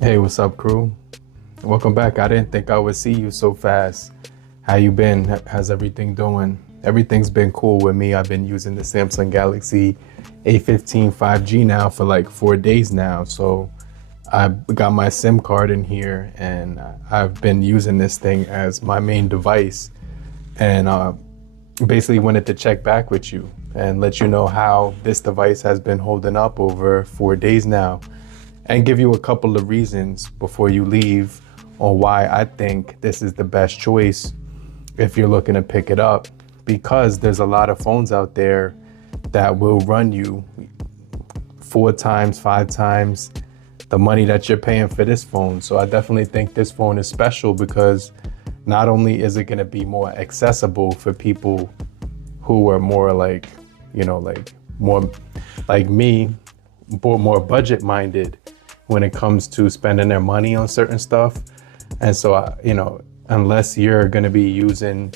Hey, what's up, crew? Welcome back. I didn't think I would see you so fast. How you been? How's everything doing? Everything's been cool with me. I've been using the Samsung Galaxy A15 5G now for like 4 days now. So I got my SIM card in here and I've been using this thing as my main device. And basically wanted to check back with you and let you know how this device has been holding up over 4 days now, and give you a couple of reasons before you leave on why I think this is the best choice if you're looking to pick it up, because there's a lot of phones out there that will run you 4 times, 5 times the money that you're paying for this phone. So I definitely think this phone is special because not only is it going to be more accessible for people who are more like, more like me, more budget minded when it comes to spending their money on certain stuff. And so, unless you're going to be using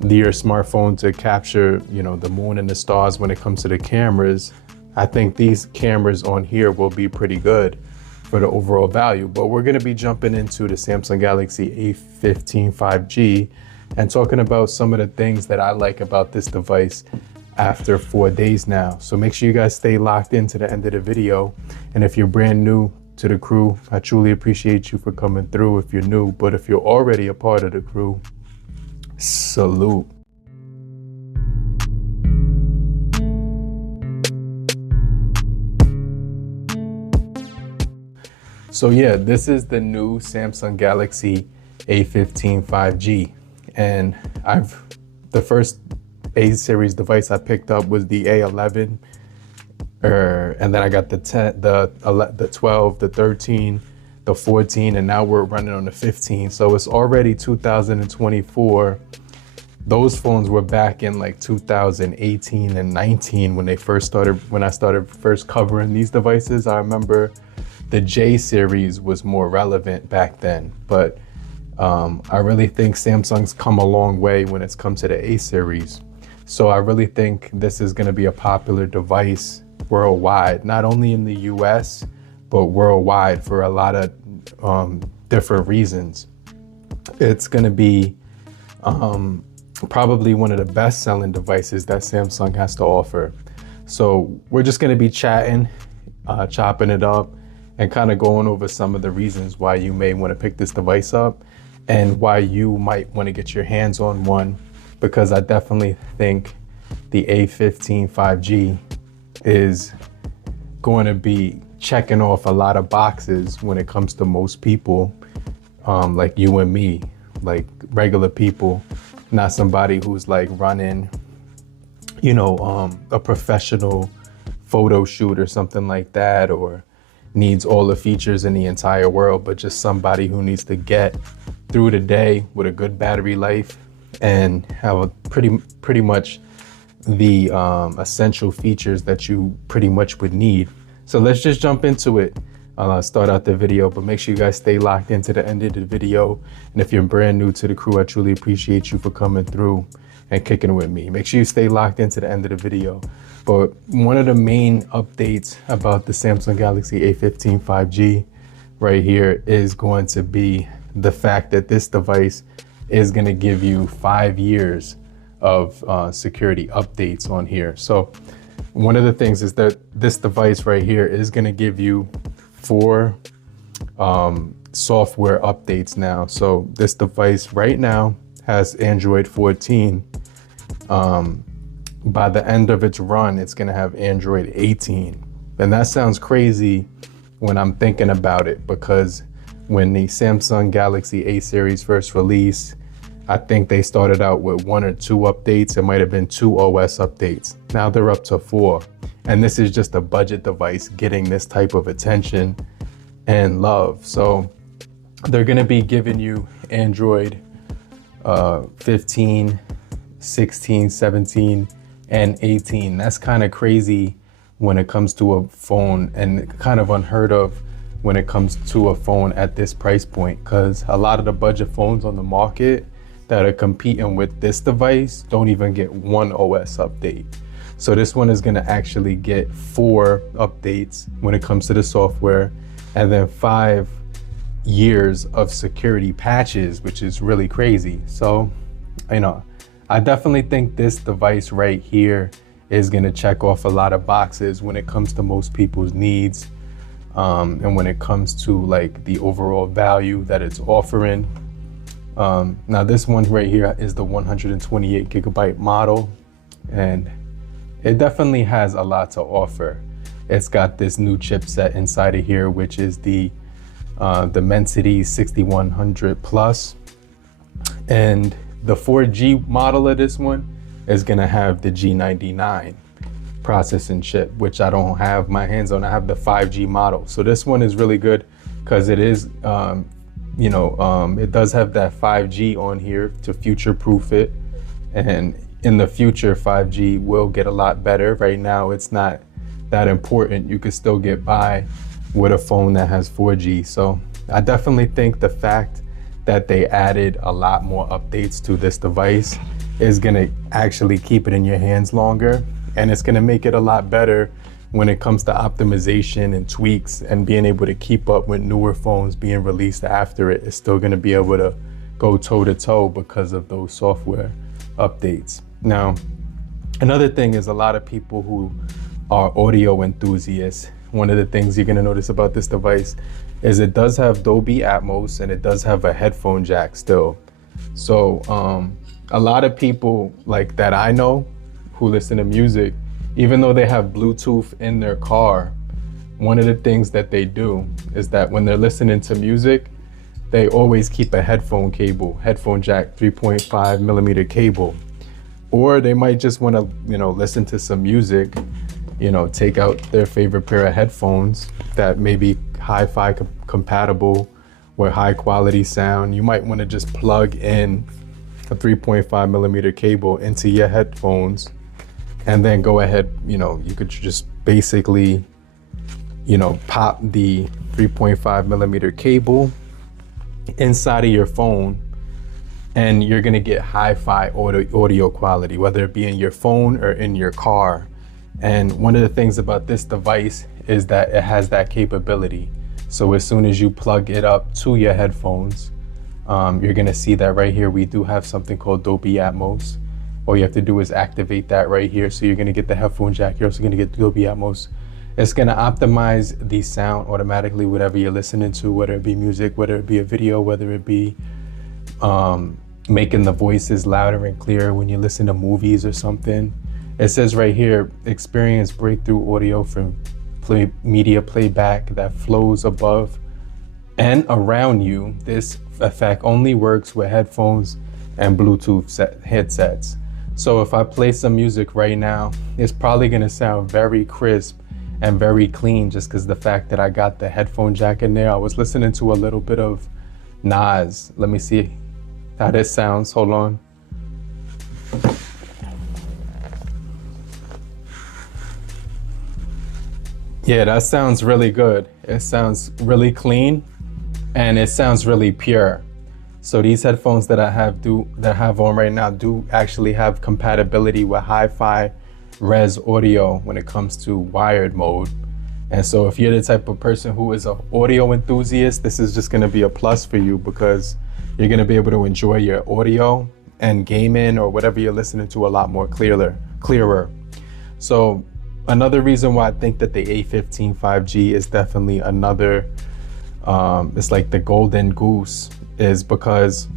your smartphone to capture, the moon and the stars when it comes to the cameras, I think these cameras on here will be pretty good for the overall value. But we're going to be jumping into the Samsung Galaxy A15 5G and talking about some of the things that I like about this device after 4 days now. So make sure you guys stay locked into the end of the video. And if you're brand new to the crew, I truly appreciate you for coming through if you're new. But if you're already a part of the crew, salute. So yeah, this is the new Samsung Galaxy A15 5G. And the first A series device I picked up was the A11, and then I got the 10, the 12, the 13, the 14, and now we're running on the 15. So it's already 2024. Those phones were back in like 2018 and 19 when I started first covering these devices. I remember the J series was more relevant back then, but I really think Samsung's come a long way when it's come to the A series. So I really think this is going to be a popular device worldwide, not only in the US, but worldwide for a lot of different reasons. It's going to be probably one of the best selling devices that Samsung has to offer. So we're just going to be chatting, chopping it up, and kind of going over some of the reasons why you may want to pick this device up and why you might want to get your hands on one, because I definitely think the A15 5G is going to be checking off a lot of boxes when it comes to most people, like you and me, like regular people, not somebody who's like running, a professional photo shoot or something like that, or needs all the features in the entire world, but just somebody who needs to get through the day with a good battery life and have a pretty much the essential features that you pretty much would need. So let's just jump into it. I'll start out the video, but make sure you guys stay locked into the end of the video. And if you're brand new to the crew, I truly appreciate you for coming through and kicking it with me. Make sure you stay locked into the end of the video. But one of the main updates about the Samsung Galaxy A15 5G right here is going to be the fact that this device is going to give you 5 years of security updates on here. So one of the things is that this device right here is going to give you 4 software updates now. So this device right now has Android 14. By the end of its run, it's going to have Android 18. And that sounds crazy when I'm thinking about it, because when the Samsung Galaxy A series first released, I think they started out with 1 or 2 updates. It might have been 2 OS updates. Now they're up to 4. And this is just a budget device getting this type of attention and love. So they're going to be giving you Android 15, 16, 17, and 18. That's kind of crazy when it comes to a phone, and kind of unheard of when it comes to a phone at this price point, because a lot of the budget phones on the market that are competing with this device don't even get 1 OS update. So this one is going to actually get 4 updates when it comes to the software, and then 5 years of security patches, which is really crazy. So, you know, I definitely think this device right here is gonna check off a lot of boxes when it comes to most people's needs, and when it comes to like the overall value that it's offering. Now this one right here is the 128 gigabyte model, and it definitely has a lot to offer. It's got this new chipset inside of here, which is the Dimensity 6100 Plus, and the 4G model of this one is gonna have the G99 processing chip, which I don't have my hands on. I have the 5G model. So this one is really good because it is, it does have that 5G on here to future-proof it. And in the future, 5G will get a lot better. Right now, it's not that important. You could still get by with a phone that has 4G. So I definitely think the fact that they added a lot more updates to this device is gonna actually keep it in your hands longer, and it's gonna make it a lot better when it comes to optimization and tweaks and being able to keep up with newer phones being released after it. It's still gonna be able to go toe to toe because of those software updates. Now, another thing is a lot of people who are audio enthusiasts, one of the things you're gonna notice about this device is it does have Dolby Atmos and it does have a headphone jack still. So a lot of people like that I know who listen to music, even though they have Bluetooth in their car, one of the things that they do is that when they're listening to music, they always keep a headphone jack 3.5 millimeter cable. Or they might just want to, listen to some music, take out their favorite pair of headphones that may be hi-fi compatible with high quality sound. You might want to just plug in a 3.5 millimeter cable into your headphones and then go ahead, you could just basically, pop the 3.5 millimeter cable inside of your phone, and you're gonna get hi-fi audio quality, whether it be in your phone or in your car. And one of the things about this device is that it has that capability. So as soon as you plug it up to your headphones, you're gonna see that right here, we do have something called Dolby Atmos. All you have to do is activate that right here. So you're gonna get the headphone jack, you're also gonna get Dolby Atmos. It's gonna optimize the sound automatically, whatever you're listening to, whether it be music, whether it be a video, whether it be making the voices louder and clearer when you listen to movies or something. It says right here, experience breakthrough audio from media playback that flows above and around you. This effect only works with headphones and Bluetooth headsets. So if I play some music right now, it's probably gonna sound very crisp and very clean just because the fact that I got the headphone jack in there. I was listening to a little bit of Nas. Let me see how this sounds, hold on. Yeah, that sounds really good. It sounds really clean and it sounds really pure. So these headphones that I have on right now do actually have compatibility with hi-fi res audio when it comes to wired mode. And so if you're the type of person who is an audio enthusiast, this is just gonna be a plus for you because you're gonna be able to enjoy your audio and gaming or whatever you're listening to a lot more clearer. So another reason why I think that the A15 5G is definitely another, it's like the golden goose, is because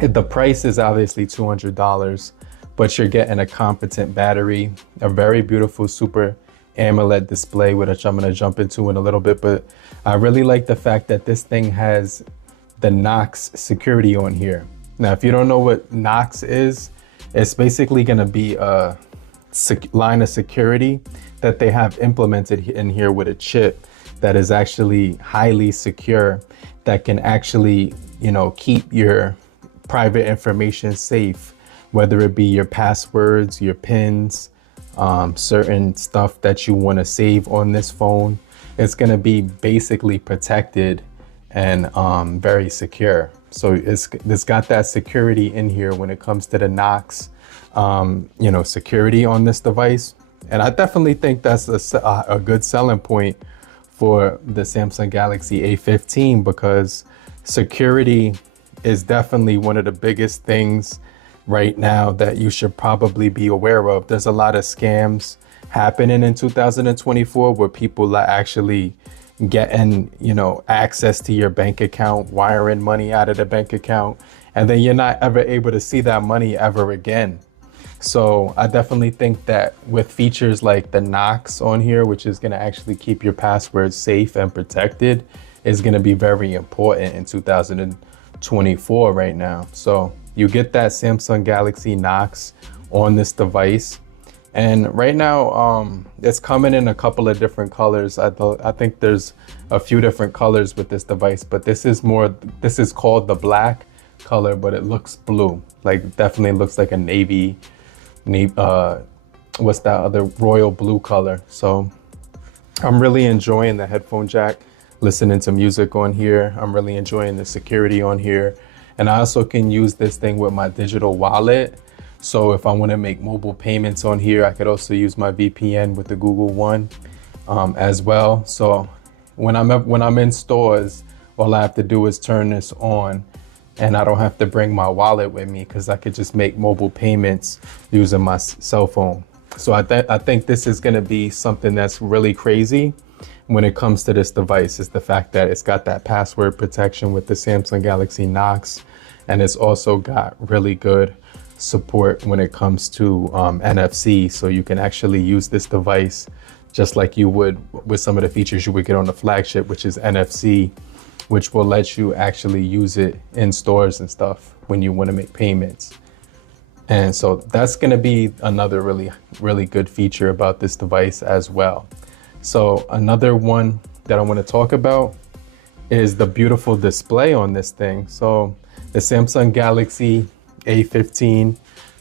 the price is obviously $200, but you're getting a competent battery, a very beautiful super AMOLED display, which I'm gonna jump into in a little bit. But I really like the fact that this thing has the Knox Security on here. Now, if you don't know what Knox is, it's basically gonna be a line of security that they have implemented in here with a chip that is actually highly secure, that can actually, keep your private information safe, whether it be your passwords, your pins, certain stuff that you want to save on this phone. It's going to be basically protected and very secure. So it's got that security in here when it comes to the Knox, security on this device. And I definitely think that's a good selling point for the Samsung Galaxy A15 because security is definitely one of the biggest things right now that you should probably be aware of. There's a lot of scams happening in 2024 where people are actually getting, access to your bank account, wiring money out of the bank account, and then you're not ever able to see that money ever again. So I definitely think that with features like the Knox on here, which is going to actually keep your passwords safe and protected, is going to be very important in 2024 right now. So you get that Samsung Galaxy Knox on this device. And right now, it's coming in a couple of different colors. I think there's a few different colors with this device, but this is called the black color, but it looks blue. Like definitely looks like a navy, what's that other royal blue color. So I'm really enjoying the headphone jack, listening to music on here. I'm really enjoying the security on here. And I also can use this thing with my digital wallet. So if I want to make mobile payments on here, I could also use my VPN with the Google One as well. So when I'm in stores, all I have to do is turn this on and I don't have to bring my wallet with me because I could just make mobile payments using my cell phone. So I think this is going to be something that's really crazy when it comes to this device, is the fact that it's got that password protection with the Samsung Galaxy Knox, and it's also got really good support when it comes to NFC. So you can actually use this device just like you would with some of the features you would get on the flagship, which is NFC, which will let you actually use it in stores and stuff when you want to make payments. And so that's going to be another really good feature about this device as well. So another one that I want to talk about is the beautiful display on this thing. So the Samsung Galaxy A15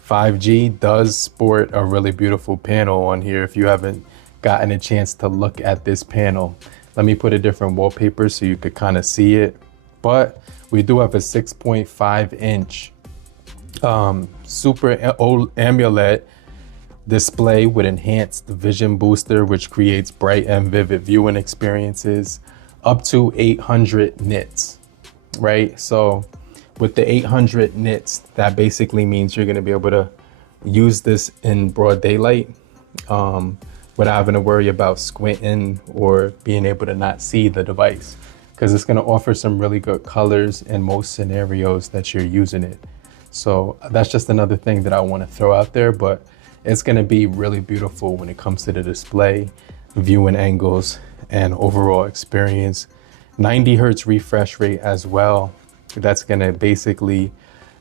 5G does sport a really beautiful panel on here. If you haven't gotten a chance to look at this panel, let me put a different wallpaper so you could kind of see it. But we do have a 6.5 inch Super AMOLED display with enhanced vision booster, which creates bright and vivid viewing experiences up to 800 nits, right? So with the 800 nits, that basically means you're going to be able to use this in broad daylight without having to worry about squinting or being able to not see the device, because it's going to offer some really good colors in most scenarios that you're using it. So that's just another thing that I want to throw out there, but it's going to be really beautiful when it comes to the display, viewing angles, and overall experience. 90 hertz refresh rate as well. That's going to basically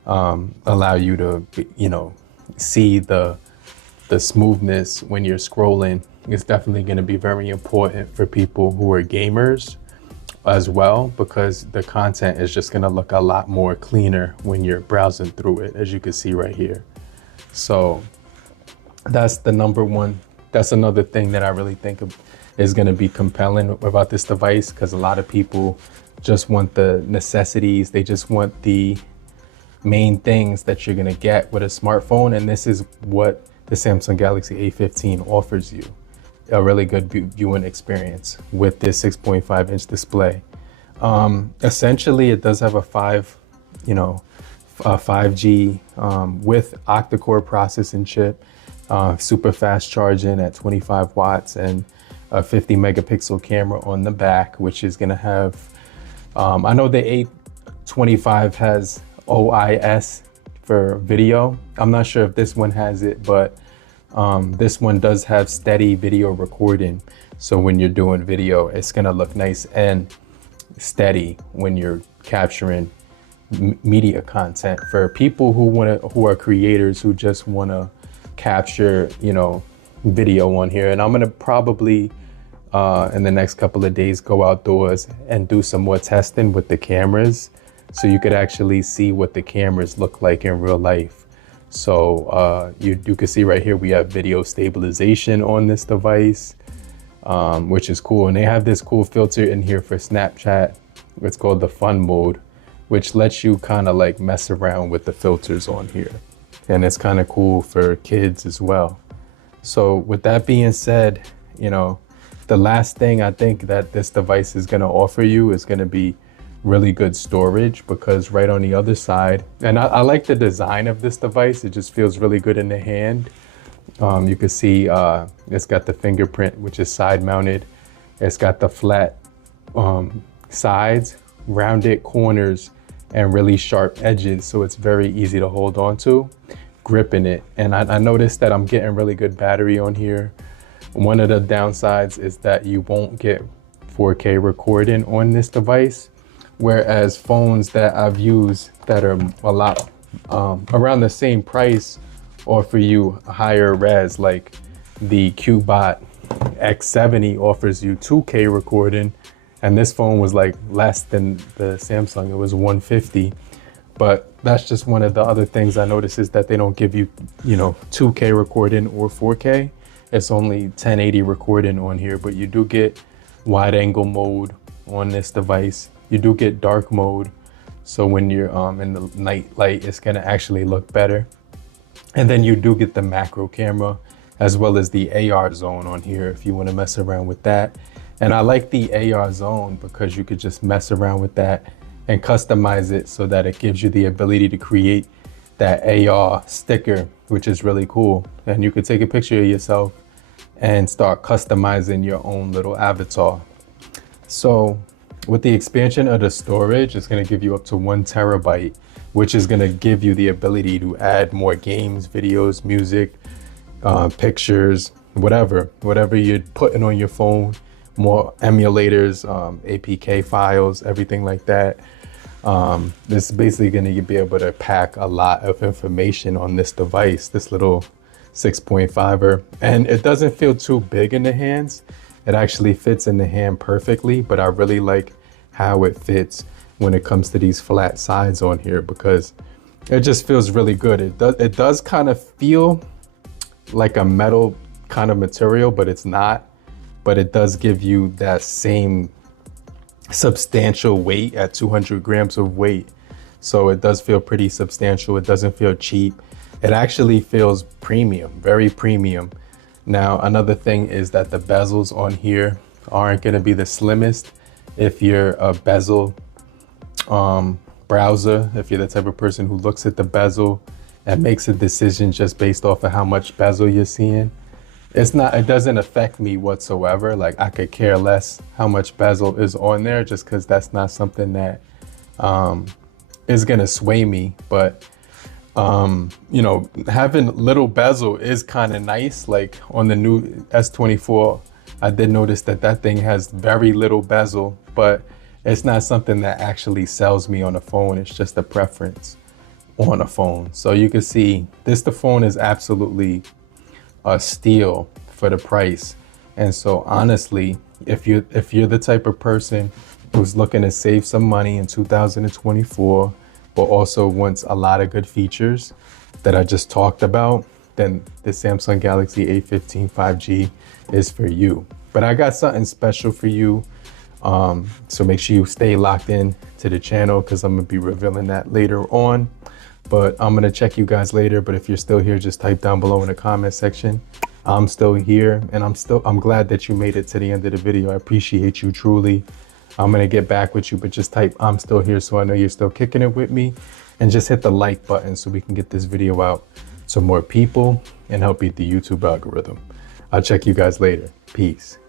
allow you to, see the smoothness when you're scrolling. It's definitely going to be very important for people who are gamers as well, because the content is just going to look a lot more cleaner when you're browsing through it, as you can see right here. So that's the number one. That's another thing that I really think is going to be compelling about this device, because a lot of people just want the necessities. They just want the main things that you're going to get with a smartphone. And this is what the Samsung Galaxy A15 offers you. A really good viewing experience with this 6.5 inch display. Essentially, it does have a 5G with octa-core processing chip, super fast charging at 25 watts, and a 50 megapixel camera on the back, which is going to have, I know the A25 has OIS for video. I'm not sure if this one has it, but this one does have steady video recording. So when you're doing video, it's going to look nice and steady when you're capturing media content. For people who are creators who just want to capture, video on here. And I'm going to probably in the next couple of days go outdoors and do some more testing with the cameras, so you could actually see what the cameras look like in real life. So you can see right here we have video stabilization on this device, which is cool. And they have this cool filter in here for Snapchat. It's called the fun mode, which lets you kind of like mess around with the filters on here. And it's kind of cool for kids as well. So with that being said, the The last thing I think that this device is going to offer you is going to be really good storage, because right on the other side, and I like the design of this device. It just feels really good in the hand. You can see it's got the fingerprint, which is side mounted. It's got the flat sides, rounded corners, and really sharp edges. So it's very easy to hold on to, gripping it. And I noticed that I'm getting really good battery on here. One of the downsides is that you won't get 4K recording on this device, whereas phones that I've used that are a lot around the same price offer you higher res, like the Qbot X70 offers you 2K recording, and this phone was like less than the Samsung. It was 150. But that's just one of the other things I noticed, is that they don't give you, 2K recording or 4K. It's only 1080 recording on here, but you do get wide angle mode on this device. You do get dark mode. So when you're in the night light, it's gonna actually look better. And then you do get the macro camera, as well as the AR zone on here if you wanna mess around with that. And I like the AR zone because you could just mess around with that and customize it so that it gives you the ability to create that AR sticker, which is really cool. And you could take a picture of yourself and start customizing your own little avatar. So with the expansion of the storage, it's gonna give you up to 1 terabyte, which is gonna give you the ability to add more games, videos, music, pictures, whatever you're putting on your phone, more emulators, APK files, everything like that. This is basically gonna be able to pack a lot of information on this device, this little 6.5er, and it doesn't feel too big in the hands. It actually fits in the hand perfectly, but I really like how it fits when it comes to these flat sides on here, because it just feels really good. It does kind of feel like a metal kind of material, but it's not. But it does give you that same substantial weight at 200 grams of weight. So it does feel pretty substantial. It doesn't feel cheap. It actually feels premium, very premium. Now, another thing is that the bezels on here aren't gonna be the slimmest. If you're a bezel browser, if you're the type of person who looks at the bezel and makes a decision just based off of how much bezel you're seeing, it doesn't affect me whatsoever. Like, I could care less how much bezel is on there, just because that's not something that is gonna sway me. But having little bezel is kind of nice. Like on the new S24, I did notice that thing has very little bezel, but it's not something that actually sells me on a phone. It's just a preference on a phone. So you can see the phone is absolutely a steal for the price. And so honestly, if you're the type of person who's looking to save some money in 2024, but also wants a lot of good features that I just talked about, then the Samsung Galaxy A15 5G is for you. But I got something special for you. So make sure you stay locked in to the channel, because I'm gonna be revealing that later on. But I'm gonna check you guys later. But if you're still here, just type down below in the comment section. I'm still here, and I'm glad that you made it to the end of the video. I appreciate you truly. I'm gonna get back with you, but just type I'm still here so I know you're still kicking it with me, and just hit the like button so we can get this video out to more people and help beat the YouTube algorithm. I'll check you guys later. Peace.